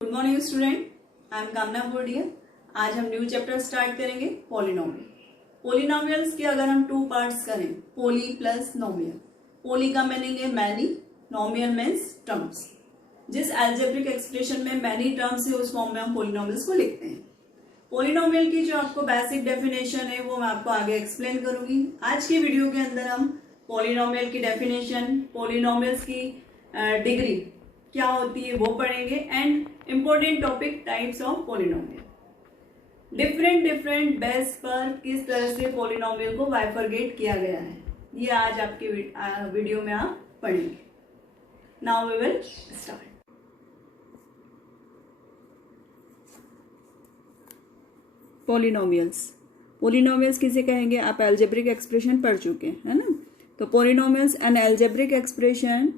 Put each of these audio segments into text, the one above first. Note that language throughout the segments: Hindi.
Good morning student, I am कामना बोर्डिया। आज हम न्यू चैप्टर स्टार्ट करेंगे पॉलिनोमियल। पॉलिनोमियल्स के अगर हम टू पार्ट्स करें, पोली प्लस नोमियल। पोली का मीनिंग है मैनी, नोमियल मीन्स टर्म्स। जिस एल्जेब्रिक एक्सप्रेशन में मैनी टर्म्स है उस फॉर्म में हम पॉलिनोमियल्स को लिखते हैं। पॉलिनोमियल की जो आपको बेसिक डेफिनेशन है वो मैं आपको आगे एक्सप्लेन करूंगी। आज की वीडियो के अंदर हम पॉलिनोमियल की डेफिनेशन, पॉलिनोमियल्स की डिग्री क्या होती है वो पढ़ेंगे and important topic types of polynomial. Different base पर किस तरह से पॉलिनोमियल को बाइफरगेट किया गया है ये आज आपके वीडियो में आप पढ़ेंगे। Now we will start. Polynomials किसे कहेंगे? आप एल्जेब्रिक एक्सप्रेशन पढ़ चुके हैं, है ना। तो polynomials an algebraic expression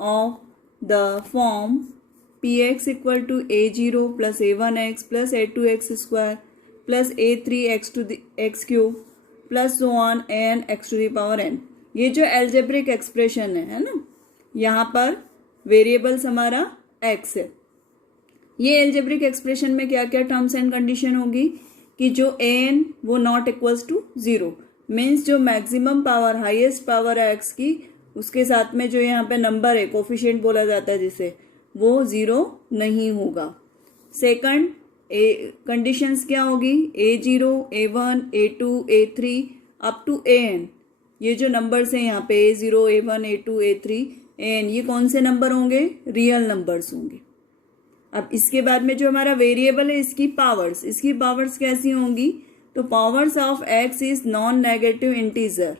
of the form px equal to a0 plus a1x plus a2x square plus a3x to x cube plus so on n x to the power n। ये जो एल्जेब्रिक एक्सप्रेशन है ना, यहाँ पर वेरिएबल्स हमारा x है। ये एल्जेब्रिक एक्सप्रेशन में क्या क्या टर्म्स एंड कंडीशन होगी कि जो an वो नॉट इक्वल्स टू 0 मीन्स जो मैक्सिमम पावर, हाईएस्ट पावर है x की, उसके साथ में जो यहाँ पे नंबर है, कोफिशिएंट बोला जाता है जिसे, वो 0 नहीं होगा। सेकंड कंडीशंस क्या होगी? a0, a1, a2, a3 up to an। ये जो नंबर्स हैं यहाँ पे a0, a1, a2, a3, an, ये कौन से नंबर होंगे? रियल नंबर्स होंगे। अब इसके बाद में जो हमारा वेरिएबल है इसकी पावर्स कैसी होंगी? तो powers of x is non negative integer,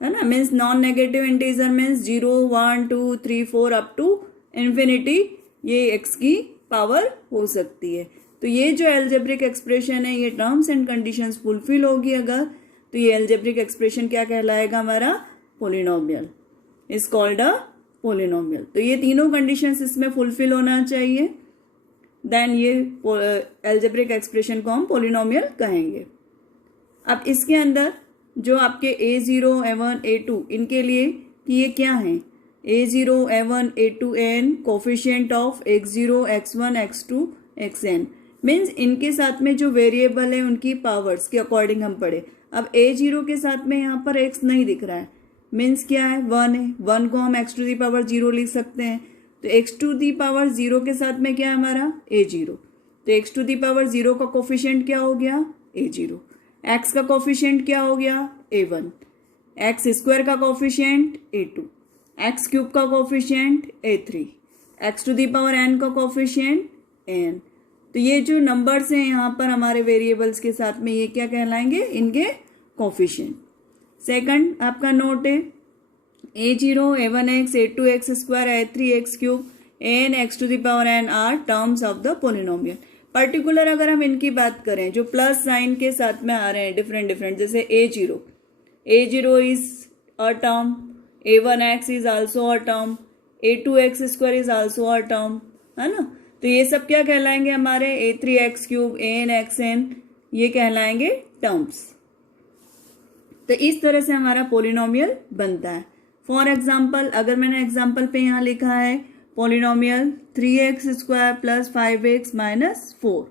है ना। Means non negative integer means 0, 1, 2, 3, 4 up to infinity ये x की पावर हो सकती है। तो ये जो एल्जेब्रिक एक्सप्रेशन है, ये टर्म्स एंड कंडीशंस फुलफिल होगी अगर, तो ये एल्जेब्रिक एक्सप्रेशन क्या कहलाएगा? हमारा polynomial is called a polynomial. तो ये तीनों कंडीशंस इसमें फुलफिल होना चाहिए, देन ये एल्जेब्रिक एक्सप्रेशन को हम पॉलिनोमियल कहेंगे। अब इसके अंदर जो आपके a0, a1, a2 इनके लिए कि ये क्या है? a0, a1, a2, an coefficient of x0, x1, x2, xn means इनके साथ में जो वेरिएबल है उनकी पावर्स के अकॉर्डिंग हम पढ़े। अब a0 के साथ में यहाँ पर x नहीं दिख रहा है, मीन्स क्या है? 1 है। 1 को हम x टू दी पावर 0 लिख सकते हैं। तो x टू दी पावर 0 के साथ में क्या है हमारा? a0। तो x टू दी पावर 0 का कोफिशिएंट क्या हो गया? a0। x का कोफिशिएंट क्या हो गया? a1। x स्क्वायर का कोफिशिएंट a2। x क्यूब का coefficient a3। x to the power n का कोफिशिएंट n। तो ये जो नंबर्स हैं यहाँ पर हमारे वेरिएबल्स के साथ में, ये क्या कहलाएंगे? इनके कोफिशिएंट। सेकंड आपका नोट है a0, a1x, a2x square, a3x cube, n x to the power n are terms of the polynomial. Particular अगर हम इनकी बात करें जो प्लस साइन के साथ में आ रहे हैं डिफरेंट, जैसे a0 is a term, a1x is also a term, a2x square is also a term, है ना। तो ये सब क्या कहलाएंगे हमारे? a3x क्यूब, an xn, ये कहलाएंगे टर्म्स। तो इस तरह से हमारा पॉलिनोमियल बनता है। फॉर एग्जाम्पल, अगर मैंने एग्जाम्पल पे यहाँ लिखा है polynomial 3x square plus 5x minus 4,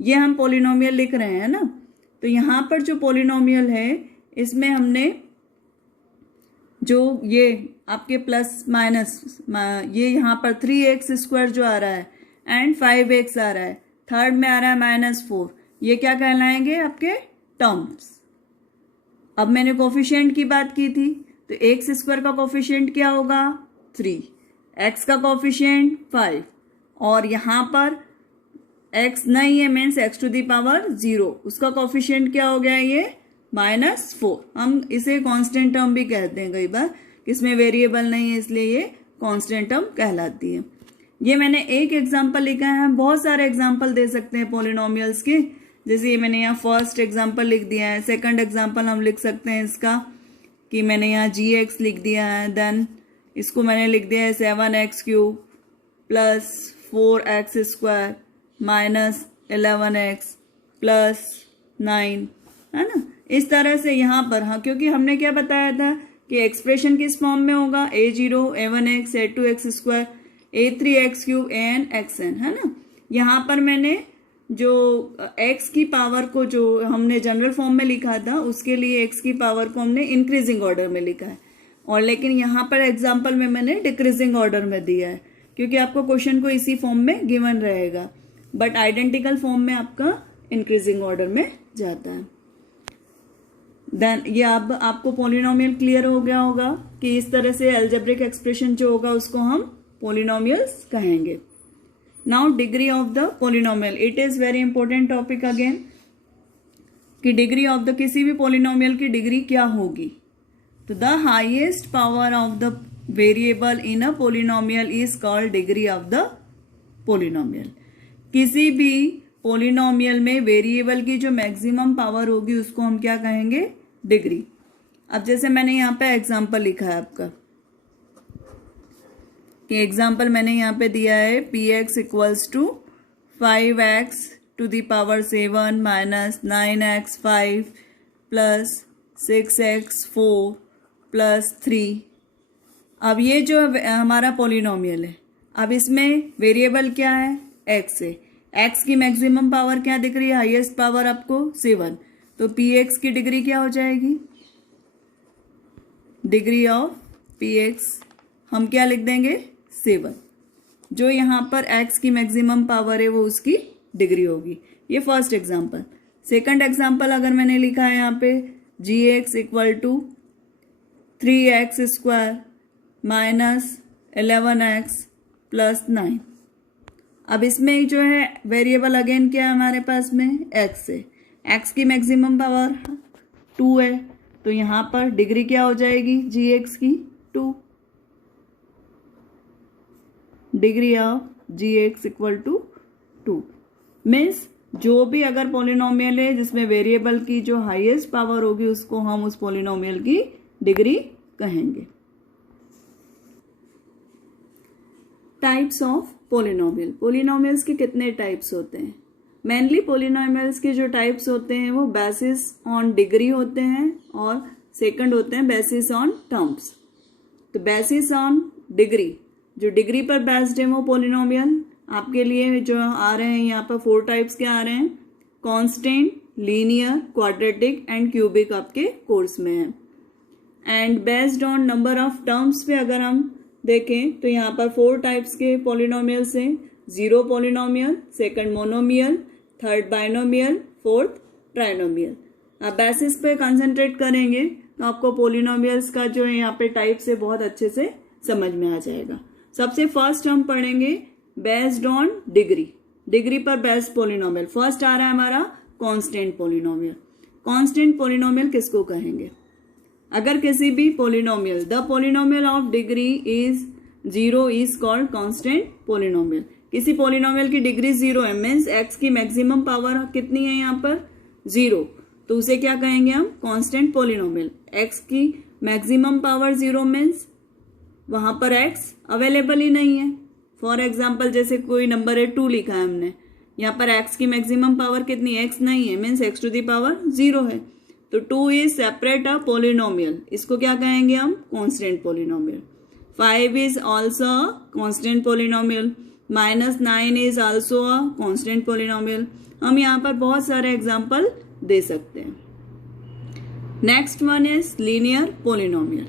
ये हम पॉलिनोमियल लिख रहे हैं ना। तो यहाँ पर जो पॉलिनोमियल है इसमें हमने जो ये आपके प्लस माइनस, ये यहाँ पर 3x स्क्वायर जो आ रहा है एंड 5x आ रहा है, थर्ड में आ रहा है -4, ये क्या कहलाएंगे? आपके टर्म्स। अब मैंने कोफिशिएंट की बात की थी, तो x स्क्वायर का कोफिशिएंट क्या होगा? 3, x का कोफिशिएंट 5, और यहाँ पर x नहीं है means x to the power 0, उसका कोफिशिएंट क्या हो गया? ये -4। हम इसे कांस्टेंट टर्म भी कहते हैं कई बार, इसमें वेरिएबल नहीं है इसलिए ये कांस्टेंट टर्म कहलाती है। ये मैंने एक एग्जांपल लिखा है, हम बहुत सारे एग्जांपल दे सकते हैं पॉलिनोमियल्स के। जैसे ये मैंने यहाँ फर्स्ट एग्जांपल लिख दिया है, सेकंड एग्जांपल हम लिख सकते हैं इसका कि मैंने यहाँ gx लिख दिया है, देन इसको मैंने लिख दिया है 7x cube plus 4x square minus 11x plus 9, है ना। इस तरह से यहाँ पर, हाँ, क्योंकि हमने क्या बताया था कि एक्सप्रेशन किस फॉर्म में होगा? a0, a1x, a2x square, a3x cube an xn, है ना। यहाँ पर मैंने जो x की पावर को जो हमने जनरल फॉर्म में लिखा था उसके लिए x की पावर को हमने इंक्रीजिंग ऑर्डर में लिखा है, और लेकिन यहाँ पर एग्जाम्पल में मैंने डिक्रीजिंग ऑर्डर में दिया है क्योंकि आपको क्वेश्चन को इसी फॉर्म में गिवन रहेगा, बट आइडेंटिकल फॉर्म में आपका इंक्रीजिंग ऑर्डर में जाता है। देन ये अब आपको पॉलिनोमियल क्लियर हो गया होगा कि इस तरह से अलजेब्रिक एक्सप्रेशन जो होगा उसको हम पॉलिनोमियल्स कहेंगे। Now degree of the polynomial, it is very important topic again कि डिग्री ऑफ द किसी भी पॉलिनोमियल की डिग्री क्या होगी। तो the highest power of the variable in a polynomial is called degree of the polynomial. किसी भी पॉलिनोमियल में वेरिएबल की जो मैक्सिमम पावर होगी उसको हम क्या कहेंगे, डिग्री। अब जैसे मैंने यहाँ पे एग्जांपल लिखा है आपका कि एग्जांपल मैंने यहाँ पे दिया है px equals to 5x to the power 7 minus 9x5 plus 6x4 plus 3। अब ये जो हमारा पॉलिनोमियल है, अब इसमें वेरिएबल क्या है, x है। x की मैक्सिमम पावर क्या दिख रही है, हाईएस्ट पावर आपको 7, तो px की डिग्री क्या हो जाएगी, डिग्री ऑफ px हम क्या लिख देंगे, 7। जो यहाँ पर x की मैक्सिमम पावर है वो उसकी डिग्री होगी। ये फर्स्ट एग्जांपल। सेकंड एग्जांपल अगर मैंने लिखा है यहाँ पे gx equal to 3x square minus 11x plus 9। अब इसमें जो है वेरिएबल अगेन क्या है हमारे पास में, x है। x की मैक्सिमम पावर 2 है, तो यहाँ पर डिग्री क्या हो जाएगी gx की, 2। Degree of gx equal to 2 means जो भी अगर पॉलिनोमियल है जिसमें वेरिएबल की जो हाईएस्ट पावर होगी उसको हम उस पॉलिनोमियल की डिग्री कहेंगे। टाइप्स ऑफ पॉलिनोमियल, पॉलिनोमियल्स के कितने टाइप्स होते हैं। मेनली पॉलिनोमियल्स के जो टाइप्स होते हैं वो बेसिस ऑन डिग्री होते हैं और सेकंड होते हैं बेसिस ऑन टर्म्स। तो बेसिस ऑन डिग्री, जो डिग्री पर बेस्ड है वो पॉलिनोमियल आपके लिए जो आ रहे हैं यहाँ पर 4 टाइप्स के आ रहे हैं, constant, linear, quadratic and cubic आपके कोर्स में है। And based on number of terms पे अगर हम देखें तो यहाँ पर 4 टाइप्स के पॉलिनोमियल्स हैं, 0 polynomial, second monomial, third binomial, fourth trinomial. आप बेसिस पे कंसंट्रेट करेंगे तो आपको पॉलिनोमियल्स का जो है यहाँ पे टाइप्स है बहुत अच्छे से समझ में आ जाएगा। सबसे फर्स्ट हम पढ़ेंगे बेस्ड ऑन डिग्री, डिग्री पर बेस्ड पॉलिनोमियल। फर्स्ट आ रहा है हमारा कांस्टेंट पॉलिनोमियल। कांस्टेंट पॉलिनोमियल किसको कहेंगे, अगर किसी भी polynomial the polynomial of degree is 0 is called constant polynomial. किसी पॉलिनोमियल की डिग्री 0 है मीन्स x की मैक्सिमम पावर कितनी है यहाँ पर 0, तो उसे क्या कहेंगे हम, कांस्टेंट पॉलिनोमियल। x की मैक्सिमम पावर 0 मीन्स वहां पर x अवेलेबल ही नहीं है। फॉर एग्जाम्पल जैसे कोई नंबर है 2 लिखा है हमने, यहाँ पर x की मैक्सिमम पावर कितनी, x नहीं है means x to the power 0 है, तो 2 इज सेपरेट अ पॉलिनोमियल, इसको क्या कहेंगे हम, constant polynomial. 5 is also a constant polynomial, -9 is also a constant polynomial. हम यहाँ पर बहुत सारे एग्जाम्पल दे सकते हैं। Next one is linear polynomial.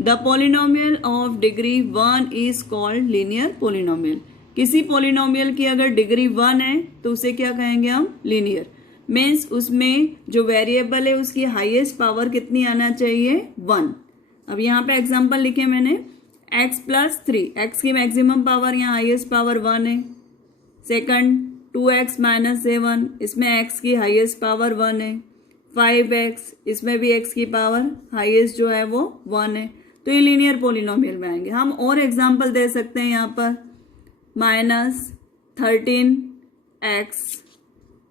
The polynomial of degree 1 is called linear polynomial. किसी पॉलिनोमियल की अगर डिग्री 1 है तो उसे क्या कहेंगे हम, लीनियर। मीन्स उसमें जो वेरिएबल है उसकी हाईएस्ट पावर कितनी आना चाहिए, 1। अब यहाँ पे एग्जांपल लिखे मैंने x प्लस 3, x की मैक्सिमम पावर यहाँ हाईएस्ट पावर 1 है। सेकंड 2x माइनस 7, इसमें x की हाईएस्ट पावर 1 है। 5x, इसमें भी x की पावर हाईएस्ट जो है वो 1 है, तो ये लीनियर पॉलिनोमियल में आएंगे। हम और एग्जांपल दे सकते हैं यहाँ पर -13x,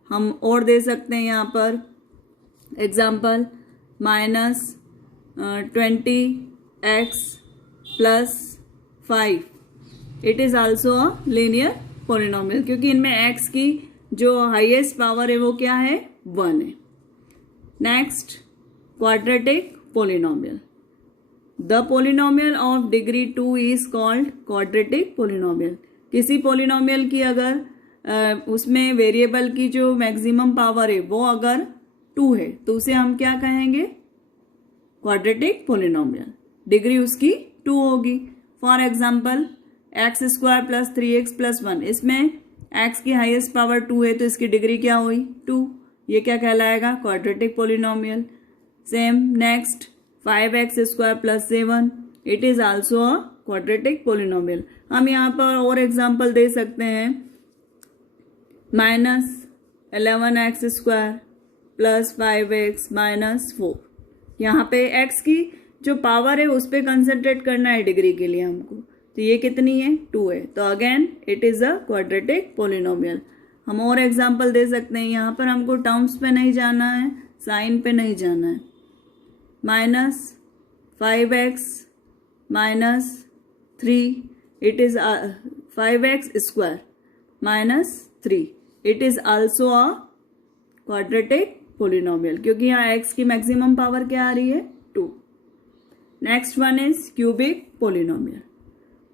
हम और दे सकते हैं यहाँ पर example -20x plus 5, it is also a linear polynomial क्योंकि इनमें x की जो हाईएस्ट पावर है वो क्या है, 1 है। Next quadratic polynomial. The polynomial of degree 2 is called quadratic polynomial. किसी पॉलिनोमियल की अगर उसमें वेरिएबल की जो मैक्सिमम पावर है वो अगर 2 है तो उसे हम क्या कहेंगे, क्वाड्रेटिक पोलिनोमियल। डिग्री उसकी 2 होगी। For example x square plus 3x plus 1, इसमें x की हाईएस्ट पावर 2 है तो इसकी डिग्री क्या हुई, 2। ये क्या कहलाएगा, quadratic polynomial. Same next 5x square plus 7, it is also a quadratic polynomial. हम यहाँ पर और एग्जाम्पल दे सकते हैं, -11x square plus 5x minus 4। यहाँ पे x की जो पावर है उस पर कंसंट्रेट करना है डिग्री के लिए हमको, तो ये कितनी है, 2 है। तो again it is a quadratic polynomial. हम और एग्जाम्पल दे सकते हैं, यहाँ पर हमको टर्म्स पे नहीं जाना है, साइन पे नहीं जाना है। -5x minus 3, it is 5x square minus 3, it is also a quadratic polynomial, क्योंकि यहाँ x की मैक्सिमम पावर क्या आ रही है, 2। Next one is cubic polynomial.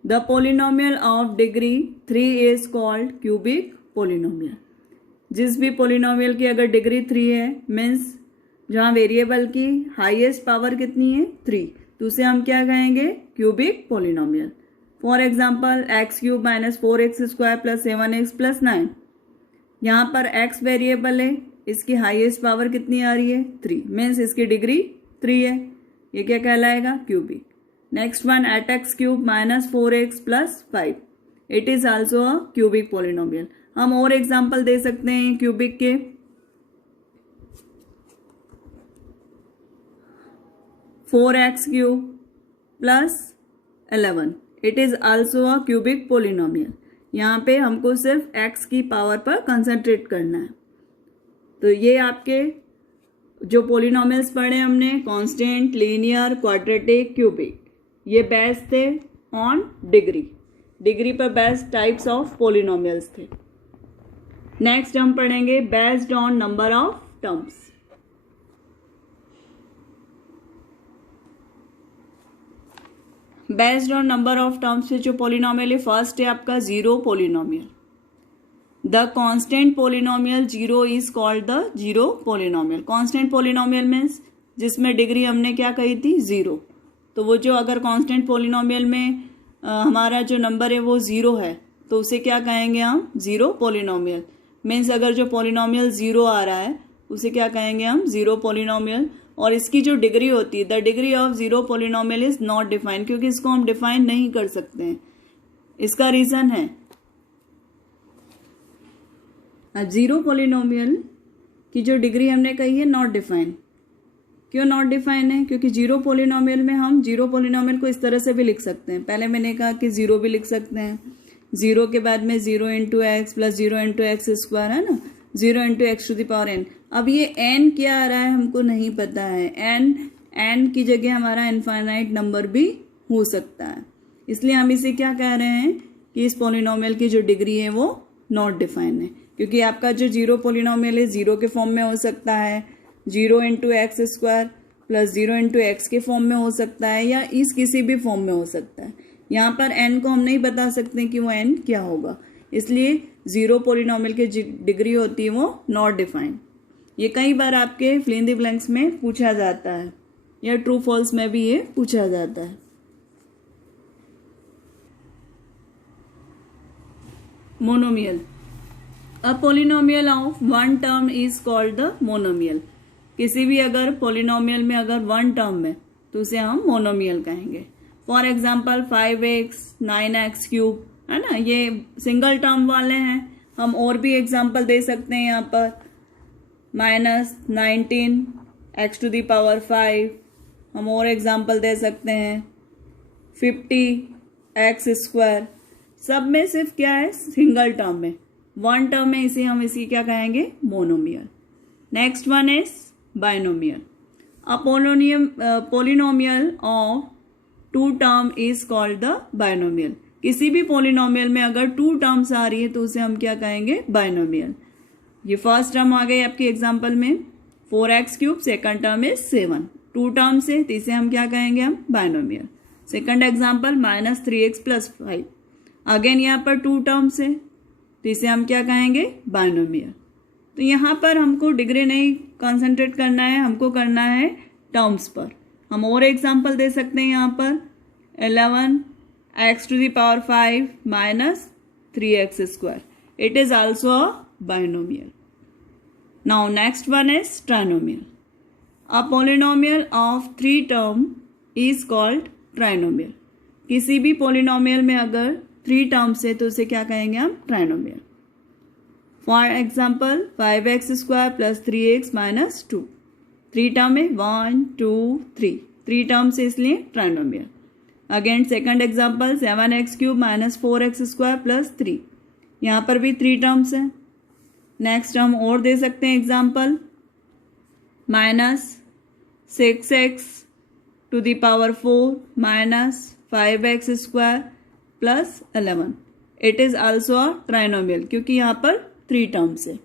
The polynomial of degree 3 is called cubic polynomial. जिस भी पोलिनोमियल की अगर डिग्री 3 है, मीन्स जहाँ वेरिएबल की हाईएस्ट पावर कितनी है, 3, तो उसे हम क्या कहेंगे, cubic polynomial. For example x³ minus 4x square plus 7x plus 9, यहाँ पर x वेरिएबल है, इसकी हाईएस्ट पावर कितनी आ रही है, 3, मीन्स इसकी डिग्री 3 है। ये क्या कहलाएगा, cubic. Next one 8x³ minus 4x plus 5, it is also a cubic polynomial. हम और एग्जाम्पल दे सकते हैं क्यूबिक के, 4x³ plus 11, it is also a cubic polynomial. यहाँ पे हमको सिर्फ x की पावर पर कंसंट्रेट करना है। तो ये आपके जो पोलिनोमियल्स पढ़े हमने, कांस्टेंट, लीनियर, क्वाड्रेटिक, क्यूबिक, ये बेस्ड थे ऑन डिग्री पर बेस्ड टाइप्स ऑफ पोलिनोमियल्स थे। नेक्स्ट हम पढ़ेंगे based on number of terms. Based on number of terms से जो पोलिनोमियल है, फर्स्ट है आपका zero polynomial. The constant polynomial 0 is called the zero polynomial. Constant polynomial means जिसमें डिग्री हमने क्या कही थी, 0। तो वो जो अगर कांस्टेंट पोलिनोमियल में हमारा जो नंबर है वो 0 है तो उसे क्या कहेंगे हम, जीरो पोलिनोमियल। मीन्स अगर जो पोलिनोमियल 0 आ रहा है उसे क्या कहेंगे हम, जीरो पोलिनोमियल। और इसकी जो डिग्री होती है, the degree of zero polynomial is not defined, क्योंकि इसको हम डिफाइन नहीं कर सकते हैं। इसका रीजन है, जीरो पोलिनोमियल की जो डिग्री हमने कही है नॉट डिफाइन। क्यों नॉट डिफाइन है, क्योंकि जीरो पोलिनोमियल में हम जीरो पोलिनोमियल को इस तरह से भी लिख सकते हैं। पहले मैंने कहा कि 0 भी लिख सकते हैं, 0 के बाद में 0 into x plus 0 into x square, है ना, 0 into x to the power n। अब ये n क्या आ रहा है हमको नहीं पता है। n की जगह हमारा इनफाइनाइट नंबर भी हो सकता है, इसलिए हम इसे क्या कह रहे हैं कि इस पोलिनोमियल की जो डिग्री है वो नॉट डिफाइन है। क्योंकि आपका जो जीरो पोलिनोमियल है 0 के फॉर्म में हो सकता है, 0 into x square plus 0 into x के फॉर्म में हो सकता है, या इस किसी भी फॉर्म में हो सकता है। यहाँ पर n को हम नहीं बता सकते कि वो n क्या होगा, इसलिए जीरो पोलिनोमियल की डिग्री होती है वो नॉट डिफाइन। ये कई बार आपके फिल इन द ब्लैंक्स में पूछा जाता है, या ट्रू फॉल्स में भी ये पूछा जाता है। Monomial, a polynomial of one term is called the monomial. किसी भी अगर पोलिनोमियल में अगर वन टर्म है तो उसे हम मोनोमियल कहेंगे। फॉर एग्जाम्पल 5x 9x³ है ना, ये सिंगल टर्म वाले हैं। हम और भी एग्जाम्पल दे सकते हैं यहाँ पर, -19 x टू द पावर 5। हम और एग्जाम्पल दे सकते हैं 50 x स्क्वायर। सब में सिर्फ क्या है, सिंगल टर्म में, वन टर्म में इसे हम इसी क्या कहेंगे, monomial. Next one is binomial. A polynomial of 2 term is called the binomial. किसी भी पोलिनोमियल में अगर 2 टर्म्स आ रही है तो उसे हम क्या कहेंगे, बाइनोमियल। ये फर्स्ट टर्म आ गई आपकी एग्जाम्पल में 4x³, second term is 7, 2 terms है तो इसे हम क्या कहेंगे, हम binomial. Second example -3x plus 5, again यहाँ पर 2 टर्म्स है तो इसे हम क्या कहेंगे, बाइनोमियल। तो यहाँ पर हमको डिग्री नहीं कंसंट्रेट करना है, हमको करना है टर्म्स पर। हम और एग्जांपल दे सकते हैं यहाँ पर 11x⁵ minus 3x². It is also a binomial. Now next one is trinomial. A polynomial of 3 term is called trinomial. किसी भी polynomial में अगर 3 terms है तो उसे क्या कहेंगे हम, trinomial. For example 5x² plus 3x minus 2. 3 term है 1 2 3, 3 terms है इसलिए trinomial. Again second example 7x³ minus 4x² plus 3, यहाँ पर भी 3 टर्म्स हैं। नेक्स्ट हम और दे सकते हैं example -6x⁴ minus 5x² plus 11. It is also a trinomial क्योंकि यहाँ पर 3 टर्म्स है।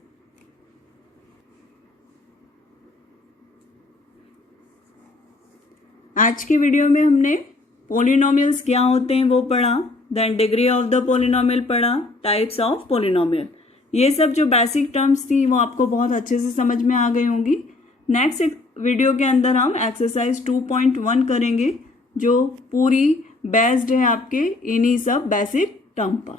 आज की वीडियो में हमने पोलिनोमियल्स क्या होते हैं वो पढ़ा, then degree of the polynomial पढ़ा, टाइप्स ऑफ पोलिनोमियल। ये सब जो बेसिक टर्म्स थी वो आपको बहुत अच्छे से समझ में आ गई होंगी। नेक्स्ट वीडियो के अंदर हम एक्सरसाइज 2.1 करेंगे जो पूरी बेस्ड है आपके इन्हीं सब बेसिक टर्म पर।